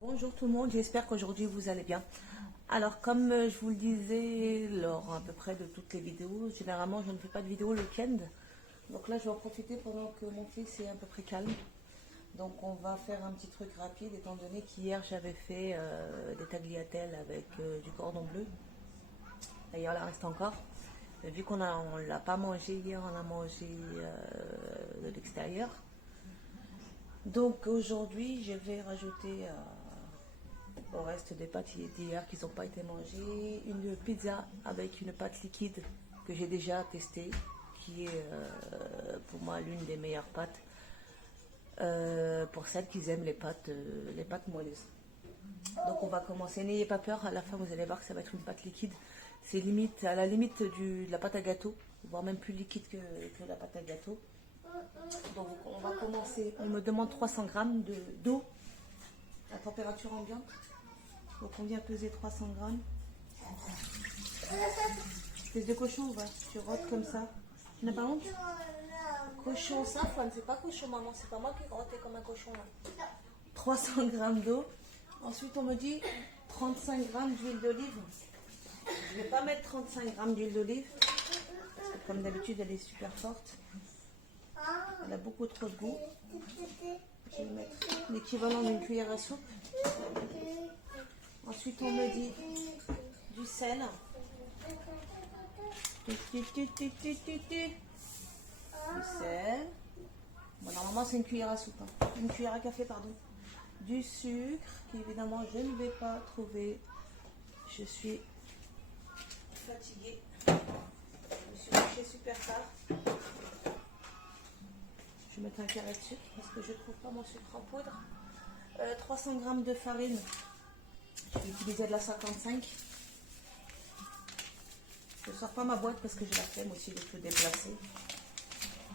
Bonjour tout le monde, j'espère qu'aujourd'hui vous allez bien. Alors comme je vous le disais lors à peu près de toutes les vidéos, généralement je ne fais pas de vidéo le week-end. Donc là je vais en profiter pendant que mon fils est à peu près calme. Donc on va faire un petit truc rapide étant donné qu'hier j'avais fait des tagliatelles avec du cordon bleu. D'ailleurs là il reste encore. Vu qu'on ne l'a pas mangé hier, on a mangé de l'extérieur. Donc aujourd'hui je vais rajouter au reste des pâtes d'hier qui n'ont pas été mangées, une pizza avec une pâte liquide que j'ai déjà testée, qui est pour moi l'une des meilleures pâtes pour celles qui aiment les pâtes moelleuses. Donc on va commencer, n'ayez pas peur, à la fin vous allez voir que ça va être une pâte liquide. C'est limite à la limite de la pâte à gâteau, voire même plus liquide que la pâte à gâteau. Donc on va commencer, on me demande 300 grammes d'eau à température ambiante. Donc on vient peser 300 grammes. Fils de cochon, va. Tu rotes comme ça. Tu n'as pas honte? Cochon, ça, Fouane, c'est pas cochon, maman. C'est pas moi qui rotais comme un cochon, là. 300 grammes d'eau. Ensuite, on me dit 35 grammes d'huile d'olive. Je ne vais pas mettre 35 grammes d'huile d'olive. Parce que comme d'habitude, elle est super forte. Elle a beaucoup trop de goût. Je vais mettre l'équivalent d'une cuillère à soupe. Ensuite, on me dit du sel. Du sel. Bon, normalement, c'est une cuillère à soupe. Hein. Une cuillère à café, pardon. Du sucre, qu'évidemment, je ne vais pas trouver. Je suis fatiguée. Je me suis couchée super tard. Je vais mettre un carré de sucre parce que je ne trouve pas mon sucre en poudre. 300 grammes de farine. Je vais utiliser de la 55. Je ne sors pas ma boîte parce que j'ai la flemme aussi de tout déplacer.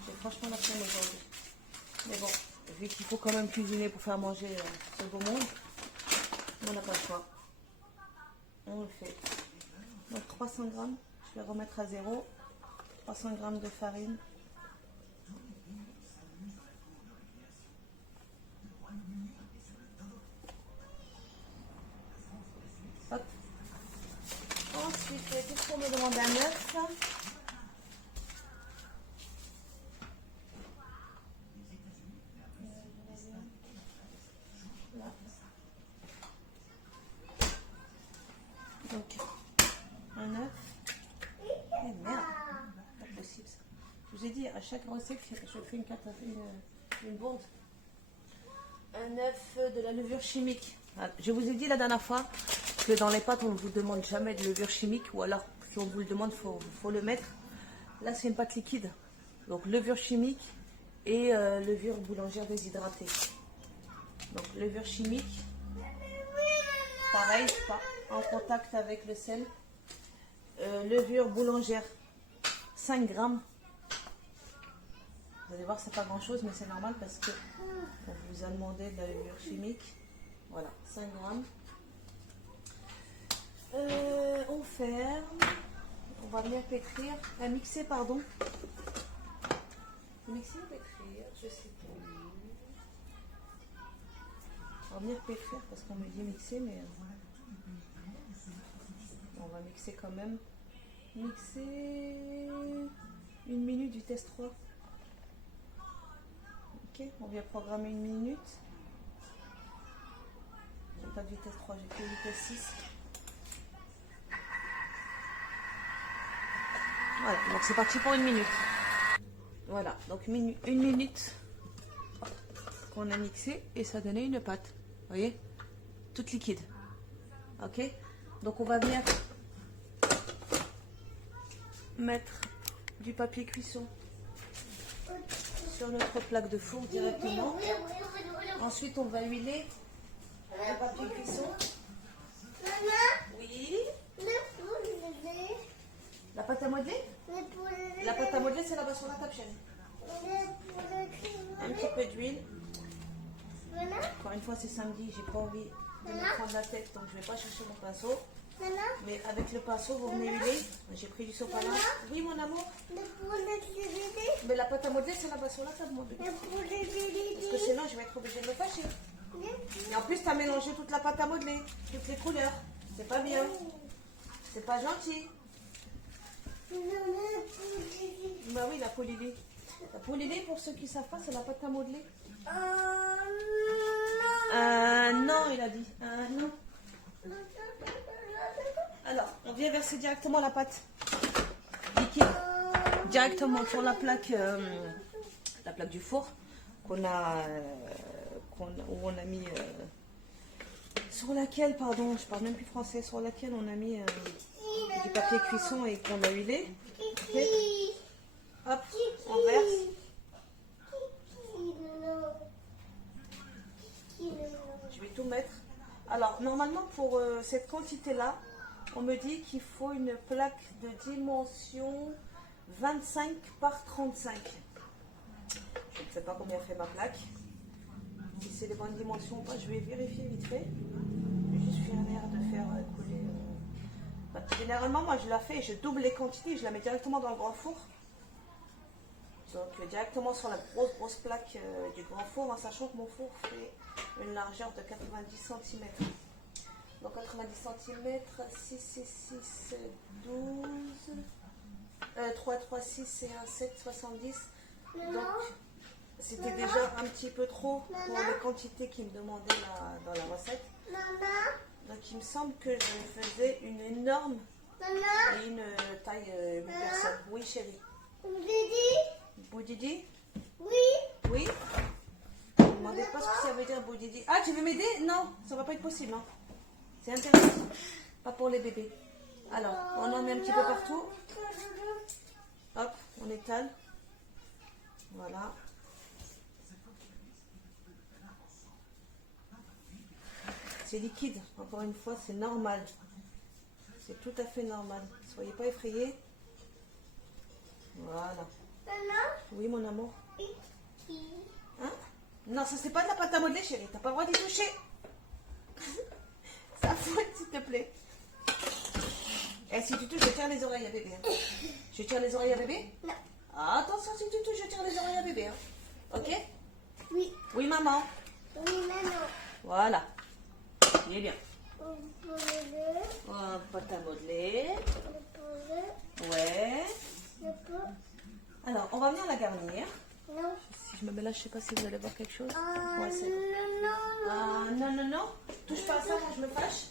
J'ai franchement la flemme aujourd'hui. Mais bon, vu qu'il faut quand même cuisiner pour faire manger ce beau monde, on n'a pas le choix. On le fait. Donc 300 grammes, je vais remettre à zéro. 300 grammes de farine. Hop. Ensuite, qu'est-ce qu'on me demande un œuf? Là. Donc, un œuf. Eh merde, pas possible ça. Je vous ai dit, à chaque recette, je fais une bourde. Un œuf, de la levure chimique. Je vous ai dit la dernière fois que dans les pâtes, on ne vous demande jamais de levure chimique, ou alors si on vous le demande, faut le mettre. Là, c'est une pâte liquide. Donc, levure chimique et levure boulangère déshydratée. Donc, levure chimique, pareil, pas en contact avec le sel. Levure boulangère, 5 grammes. Vous allez voir, c'est pas grand chose, mais c'est normal parce que on vous a demandé de la levure chimique. Voilà, 5 grammes. On ferme. On va venir pétrir. Mixer, pardon. Mixer ou pétrir? Je sais plus. On va venir pétrir parce qu'on me dit mixer, mais on va mixer quand même. Mixer 1 minute vitesse 3. Ok, on vient programmer 1 minute. J'ai pas de vitesse 3, j'ai que vitesse 6. Voilà, donc c'est parti pour 1 minute. Voilà, donc 1 minute qu'on a mixé et ça donnait une pâte. Vous voyez, toute liquide. Ok, donc on va venir mettre du papier cuisson sur notre plaque de four directement. Ensuite, on va huiler le papier cuisson. Oui. La pâte à modeler? La pâte à modeler, c'est là-bas sur la table, chérie. Un petit peu d'huile. Encore une fois, c'est samedi, j'ai pas envie de me prendre la tête, donc je vais pas chercher mon pinceau. Mais avec le pinceau, vous venez huiler. J'ai pris du sopalin. Oui, mon amour. Mais la pâte à modeler, c'est là-bas sur la table, mon bébé. Parce que sinon, je vais être obligée de me fâcher. Et en plus, tu as mélangé toute la pâte à modeler, toutes les couleurs. C'est pas bien. C'est pas gentil. Bah oui, la polylé. La polylé, pour ceux qui ne savent pas, c'est la pâte à modeler. Non, il a dit. Non. Alors, on vient verser directement la pâte liquide directement sur la plaque du four où on a mis sur laquelle, pardon, je parle même plus français, sur laquelle on a mis du papier cuisson et qu'on a huilé. Okay. Hop, on verse. Je vais tout mettre. Alors, normalement, pour cette quantité-là, on me dit qu'il faut une plaque de dimension 25 par 35. Je ne sais pas combien fait ma plaque. Si c'est les bonnes dimensions ou pas, je vais vérifier vite fait. Je vais juste finir de faire couler. Généralement, moi, je la fais, je double les quantités, je la mets directement dans le grand four. Donc, directement sur la grosse plaque du grand four, en sachant que mon four fait une largeur de 90 cm. Donc 90 cm, 6 et 6, 12, 3, 3, 6 et 1, 7, 70. Donc c'était déjà un petit peu trop pour les quantités qu'ils me demandaient dans la recette. Donc il me semble que je faisais une énorme et une taille 8 personnes. Oui chérie. Boudidi? Oui. Oui. Ne me demandez pas ce que ça veut dire boudidi. Ah, tu veux m'aider? Non, ça va pas être possible. Hein. C'est interdit. Pas pour les bébés. Alors, on en met un petit peu partout. Hop, on étale. Voilà. C'est liquide. Encore une fois, c'est normal. C'est tout à fait normal. Soyez pas effrayés. Voilà. Oui, mon amour. Hein? Non, ça c'est pas de la pâte à modeler, chérie. T'as pas le droit d'y toucher. Ça fouette, s'il te plaît. Et si tu touches, je tire les oreilles à bébé. Hein. Je tire les oreilles à bébé? Non. Ah, attention, si tu touches, je tire les oreilles à bébé. Hein. Ok? Oui. Oui, maman. Oui, maman. Voilà. Il est bien. Pâte à modeler. Ouais. Alors, on va venir la garnir. Non. Si je me mets là, je sais pas si vous allez voir quelque chose. Ouais, c'est bon. Non. Touche pas à ça, moi je me fâche.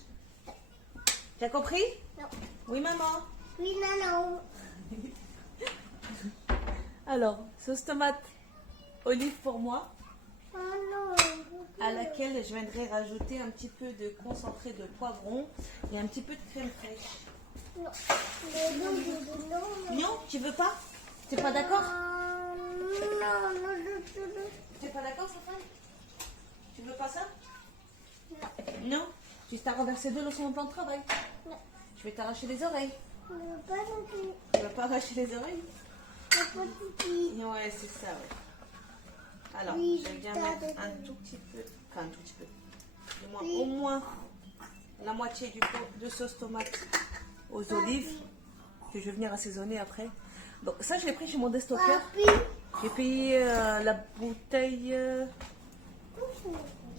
T'as compris? Non. Oui, maman. Oui, maman. Alors, sauce tomate, olive pour moi. À laquelle je viendrai rajouter un petit peu de concentré de poivron et un petit peu de crème fraîche. Non. Non, tu veux pas? T'es pas d'accord? Non. T'es pas d'accord, Safran? Tu veux pas ça? Non. Tu t'as renversé de l'eau sur mon plan de travail? Non. Je vais t'arracher les oreilles. Je veux pas non plus. Tu veux pas arracher les oreilles? Ouais, c'est ça, ouais. Alors, oui, je vais bien mettre un tout petit peu, enfin un tout petit peu, au moins la moitié du pot de sauce tomate aux olives, que je vais venir assaisonner après. Donc ça, je l'ai pris chez mon déstocker. J'ai payé la bouteille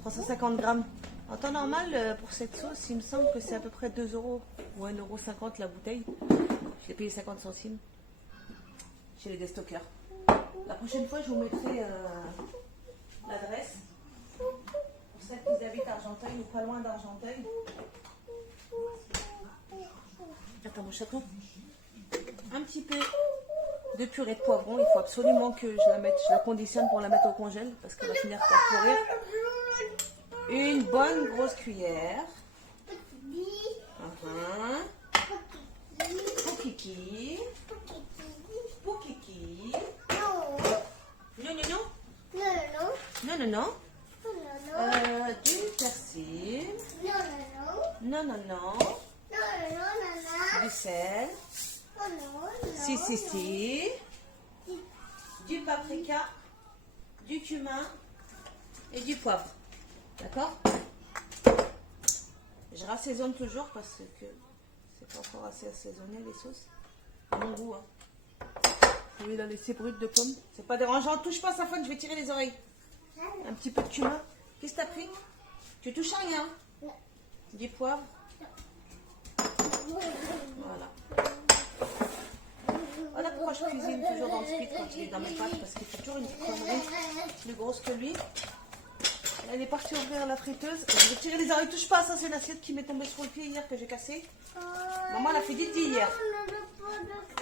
350 grammes. En temps normal, pour cette sauce, il me semble que c'est à peu près 2 € ou 1,50 € la bouteille. Je l'ai payé 50 centimes chez les déstockers. La prochaine fois, je vous mettrai l'adresse pour celles qui habitent à Argenteuil ou pas loin d'Argenteuil. Attends, mon chaton. Un petit peu de purée de poivron. Il faut absolument que je la conditionne pour la mettre au congèle parce qu'elle va finir par pourrir. Une bonne grosse cuillère. Pour Kiki. Pour Kiki. Non. Du persil. Non. Du sel. Si. Du paprika. Du cumin. Et du poivre. D'accord? Je rassaisonne toujours parce que c'est pas encore assez assaisonné les sauces. À mon goût, hein. Oui, la laisser brute de pomme. C'est pas dérangeant. Touche pas sa faune, je vais tirer les oreilles. Un petit peu de cumin. Qu'est-ce que t'as pris? Tu touches à rien? Du poivre? Voilà. Voilà pourquoi je cuisine toujours dans le speed quand il est dans mes pâtes, parce qu'il fait toujours une connerie plus grosse que lui. Elle est partie ouvrir la friteuse. Je vais tirer les oreilles, touche pas, ça c'est l'assiette qui m'est tombée sur le pied hier que j'ai cassée. Maman elle a fait Didi hier.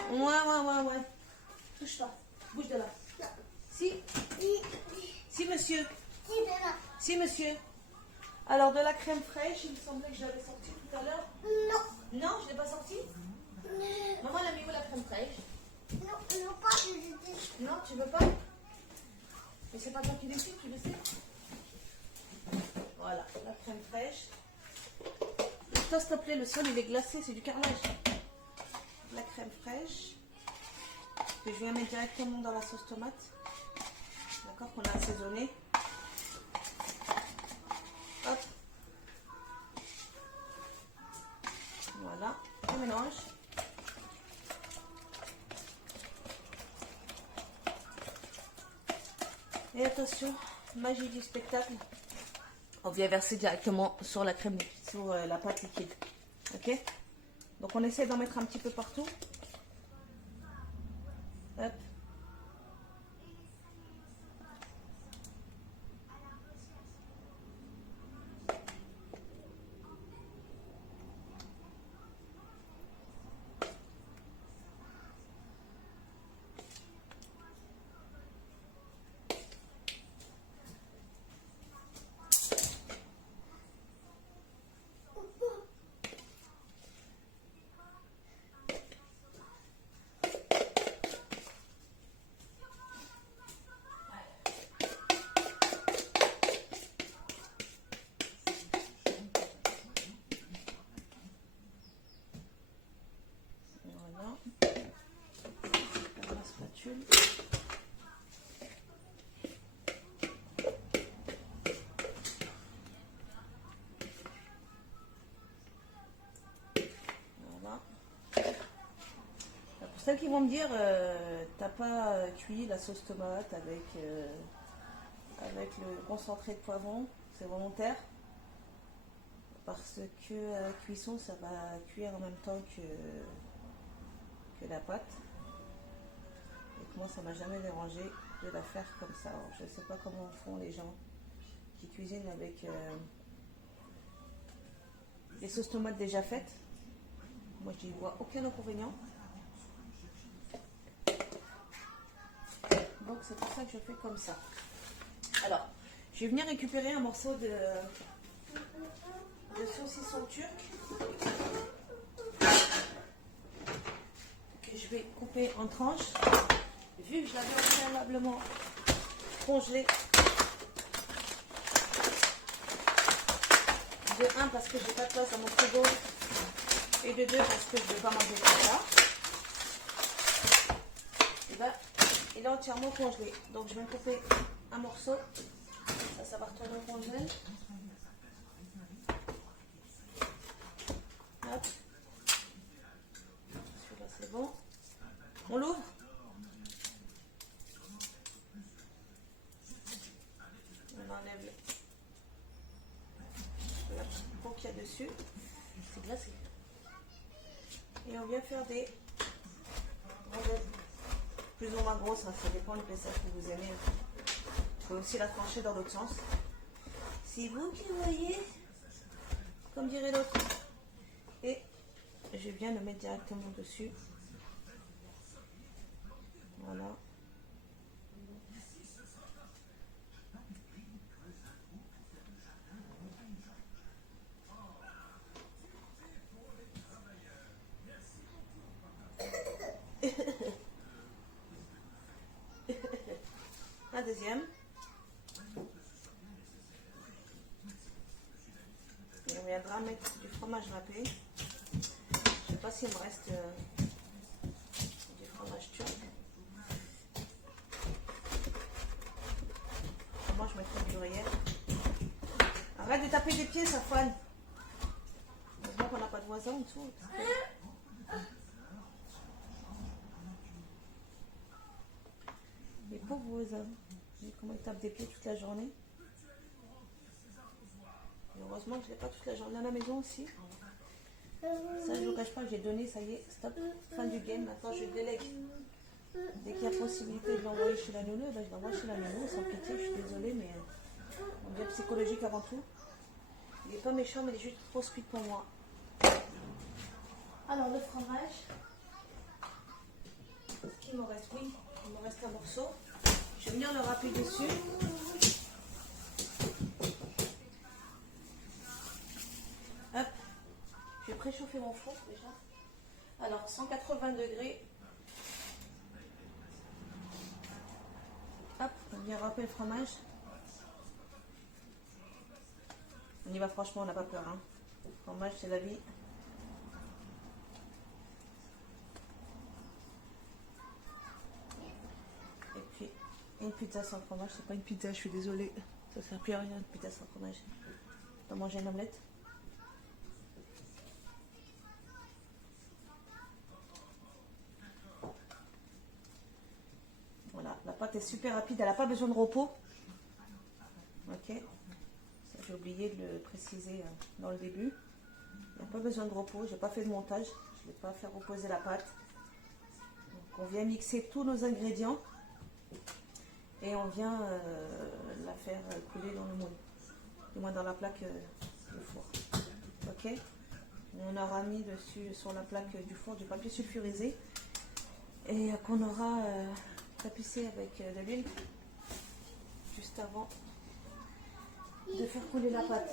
Ouais. Touche pas, bouge de là. Si. Si monsieur. Si monsieur. Alors de la crème fraîche, il me semblait que je l'avais sortie tout à l'heure. Non, je l'ai pas sortie. Maman elle a mis où la crème fraîche? Non, tu veux pas? Mais c'est pas toi qui décide, tu le sais. Voilà, la crème fraîche. Toi, s'il te plaît, le sol il est glacé, c'est du carrelage. La crème fraîche. Que je viens mettre directement dans la sauce tomate. D'accord, qu'on a assaisonné. Hop. Voilà, je mélange. Et attention, magie du spectacle. On vient verser directement sur la crème, sur la pâte liquide. Ok? Donc on essaie d'en mettre un petit peu partout. Hop. Voilà. La spatule. Voilà. Pour celles qui vont me dire, t'as pas cuit la sauce tomate avec le concentré de poivron, c'est volontaire. Parce que à la cuisson, ça va cuire en même temps que la pâte. Et que moi, ça m'a jamais dérangé de la faire comme ça. Alors, je ne sais pas comment font les gens qui cuisinent avec les sauces tomates déjà faites. Moi, je n'y vois aucun inconvénient. Donc, c'est pour ça que je fais comme ça. Alors, je vais venir récupérer un morceau de saucisson turc que je vais couper en tranches. Vu que je l'avais préalablement congelé, de 1 parce que j'ai pas de place dans mon frigo et de 2 parce que je ne vais pas manger comme ça, et ben, il est entièrement congelé. Donc je vais couper un morceau, ça va retourner au congèle. Hop. Celui-là c'est bon. On l'ouvre. On enlève la petite peau qu'il y a dessus. C'est glacé. Et on vient faire des rondettes plus ou moins grosses, hein, ça dépend de l'épaisseur que vous aimez. Vous pouvez aussi la trancher dans l'autre sens. C'est vous qui voyez, comme dirait l'autre. Et je viens le mettre directement dessus. Voilà. La deuxième. Et on viendra mettre du fromage râpé. Je sais pas s'il me reste du fromage turc. Moi je mettrai du gruyère. Arrête de taper des pieds, Safwan. Heureusement qu'on n'a pas de voisins en dessous. Les pauvres voisins. Comment ils tapent des pieds toute la journée. Heureusement que je n'ai pas toute la journée à la maison aussi. Ça, je ne vous cache pas, j'ai donné, ça y est, stop, fin du game. Maintenant, je délègue. Dès qu'il y a possibilité de l'envoyer chez la nounou, ben, je l'envoie chez la nounou, sans pitié, je suis désolée, mais on devient psychologique avant tout. Il n'est pas méchant, mais il est juste trop speed pour moi. Alors, le fromage. Est-ce qu'il me reste? Oui, il me reste un morceau. Je vais venir le râper dessus. Hop. Je vais préchauffer mon four déjà. Alors, 180 degrés. Hop, on vient râper le fromage. On y va franchement, on n'a pas peur. Hein. Le fromage, c'est la vie. Et puis, une pizza sans fromage, c'est pas une pizza, je suis désolée. Ça sert plus à rien, une pizza sans fromage. On va manger une omelette. Voilà, la pâte est super rapide, elle n'a pas besoin de repos. Ok. J'ai oublié de le préciser dans le début. Il n'y a pas besoin de repos, je n'ai pas fait de montage. Je ne vais pas faire reposer la pâte. Donc on vient mixer tous nos ingrédients. Et on vient la faire couler dans le moule. Du moins dans la plaque du four. Ok. Et on aura mis dessus, sur la plaque du four, du papier sulfurisé. Et qu'on aura tapissé avec de l'huile. Juste avant de faire couler la pâte.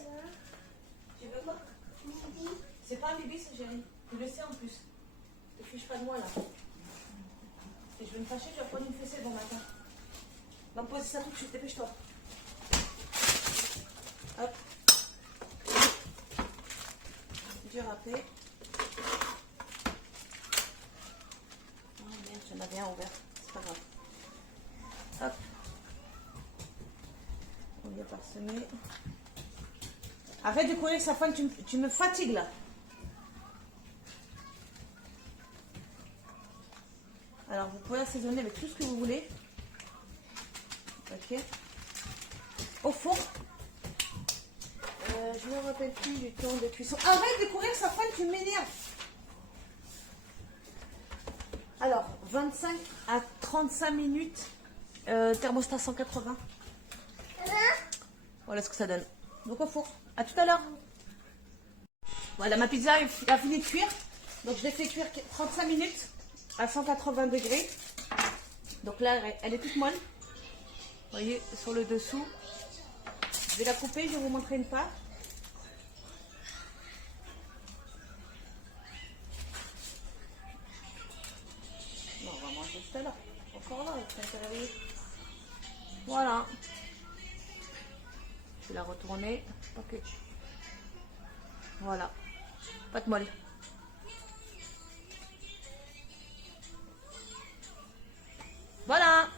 Tu veux quoi? C'est pas un bibi, c'est Géry. Tu le sais en plus. Ne fiche pas de moi là. Et je vais me fâcher, je vais prendre une fessée bon matin. Va me poser ça tout de suite, dépêche-toi. Hop. Du râpé. Oh merde, j'en avais un ouvert. C'est pas grave. Hop. On vient parsemer. Arrête de courir, Safwan, tu me fatigues là. Alors, vous pouvez assaisonner avec tout ce que vous voulez. Ok. Au four. Je ne me rappelle plus du temps de cuisson. Arrête de courir, Safwan, tu m'énerves. Alors, 25 à 35 minutes. Thermostat 180. Voilà ce que ça donne. Donc au four. À tout à l'heure. Voilà, ma pizza a fini de cuire. Donc je l'ai fait cuire 35 minutes à 180 degrés. Donc là, elle est toute molle. Vous voyez, sur le dessous. Je vais la couper, je vais vous montrer une part. Non, on va manger tout à l'heure. Encore là, voilà. Je vais la retourner. Ok. Voilà. Pâte molle. Voilà.